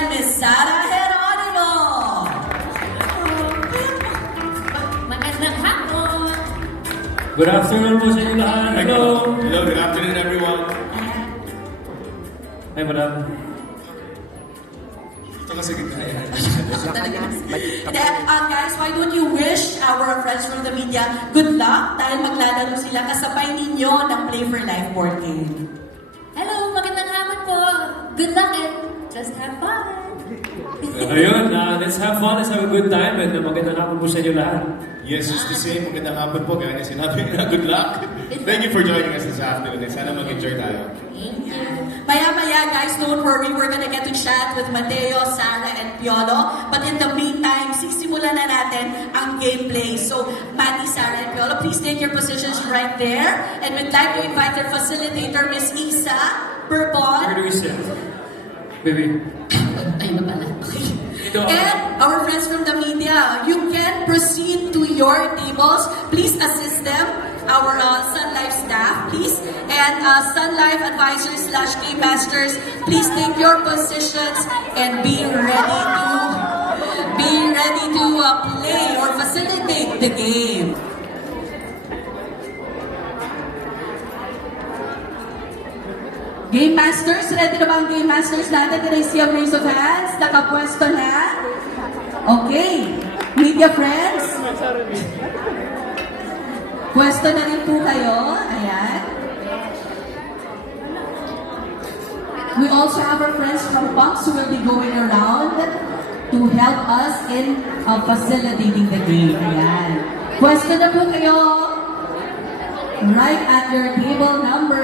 and Miss Sarah Geronimo. Magandang hapon! Good afternoon po sa inyo lahat. Hello! Hello, good afternoon everyone. Hi, madam. Ito kasi gitna yan. Guys, why don't you wish our friends from the media good luck dahil maglalaro sila kasabay ninyo ng Play for Life board game. Hello! Magandang hapon po! Good luck and just have fun! Ayun, let's have fun, let's have a good time, and magandang hapon po sa inyo lahat. Yes, just the same. Magandang hapon po. Gaya na sinabi na good luck. Thank you for joining us this afternoon. Sana mag-enjoy tayo. Thank you! Maya-maya, guys, don't worry. We're gonna get to chat with Mateo, Sarah, and Piolo. But in the meantime, sisimulan na natin ang gameplay. So, Matty, Sarah, and Piolo, please take your positions right there. And we'd like to invite our facilitator, Miss Isa Where Bourbon. do we sit? Baby. Ayun na pala. Okay. Ito. And our friends from the media, you can proceed to your tables. Please assist them. Our Sun Life staff, please. And Sun Life advisors / game masters, please take your positions and be ready to play or facilitate the game. Game Masters, ready na ba ang Game Masters natin? Can I see a raise of hands? Nakapwesto na? Okay. Media friends? Pwesto na rin po kayo. Ayan. We also have our friends from Punks who will be going around to help us in facilitating the game. Ayan. Pwesto na po kayo. Right at your table number